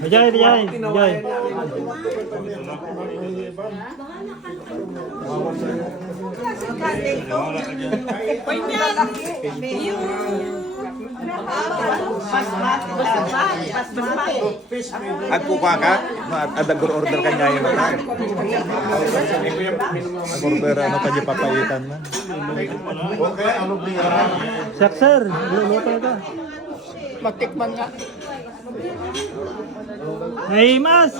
Bigay. Agkukuha ka? Adagor order ka niya yun. Order ano ka niya papaitan man. Okay, ano bira? Sir, luluto ka. Matikman nga. Hey, mas!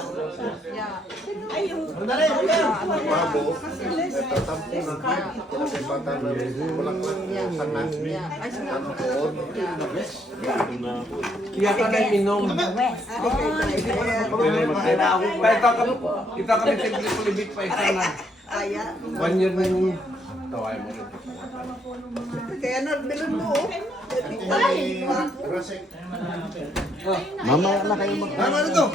Kaya ka na minom. Kita kami simple kulibit pa isa na. 1 year na yung taway mo. Kaya bilon mo. Mamaya na kayo mag... Ano to?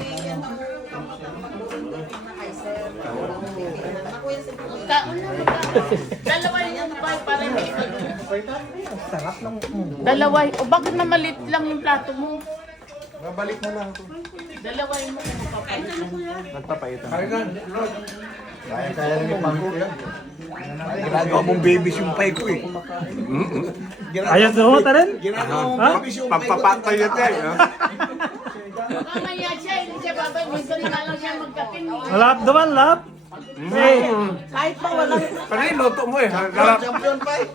Dalawa yung bay para may dalawa. O bakit mamalit lang yung plato mo? Babalik na lang. Dalawa yung Nagpapaitan. Kaya rin yung pangko yan. Ginagawa mong babies yung pay ko eh. Ayos na ho, tarin? Pampapatay yun eh. mamaya siya, hindi siya babay. Minsan nga lang siya magkapin. Lap naman, lap. Hey, Kahit pa walang Kanina luto mo eh. Galap. champion pa eh.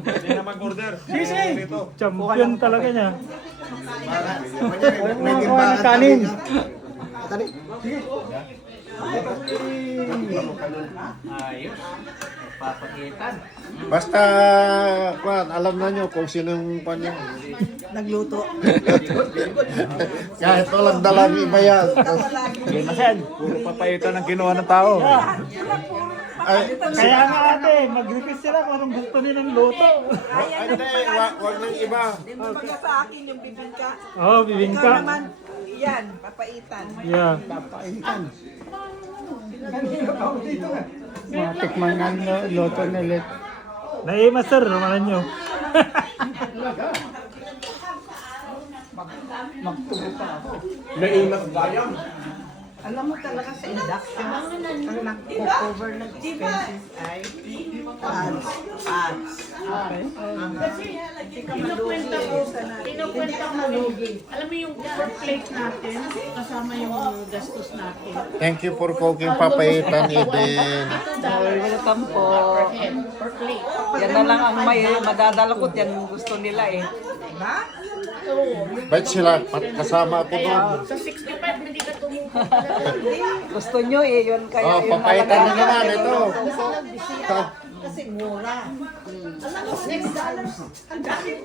Hindi na mag-order. champion talaga niya. May Kuha ng kanin. Basta, kwan, alam na nyo kung sino yung kwan yung... Nagluto. Kahit walang dalang iba yan. Hindi na yan. Puro papaitan ang kinuha ng tao. Ay, Kaya nga ate, mag-request sila kung anong gusto nilang luto. hindi, wag ng iba. Kumbaga sa akin yung bibingka. Oh, Ikaw bibingka. naman, yan, papaitan. Yeah. Matikman nga luto nila. Naimas sir, rumanan nyo. Naimas gayam. Alam mo talaga sa induction, ang nag-cover ng expenses ay ads. Kinukwenta ko, alam mo yung per plate natin, kasama yung gastos natin. Thank you for cooking papaitan, Eden. Welcome po. Per plate. Yan na lang ang may madadalakot. Yan ang gusto nila eh. Bait sila, kasama ako doon. Sa 65, hindi ka tumupo. Gusto nyo eh. Yun kaya Oh, yun papaitan na naman, ito. Kasi mura.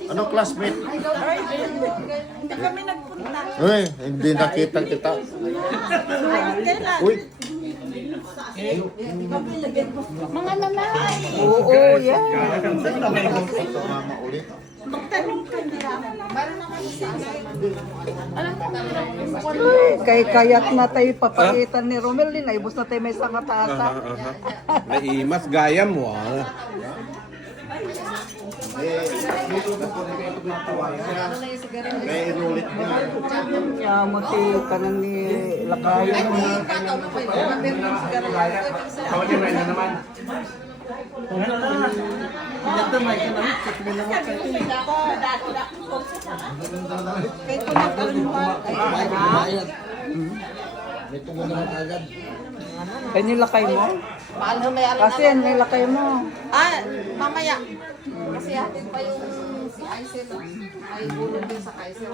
Ano classmate? Hindi kami nagpunta. Uy, hindi nakita kita. Kailan? Uy, Mga lalaki. Oo, yan. mama ulit. Magtanong ka nila. Kay kayat na tayo papaitan ni Romel din. Naibos na tayo may sangatasa. Naimas gayam mo ah. May inulit niya. Yamuti ka na ni Lakay. Tawagin mo na naman. Kay kumakaluhan. Kaya nilakay mo? Kasi yan nilakay mo. Mamaya. Kasi atin pa yung si Aisel. May bulong din sa Kaiser.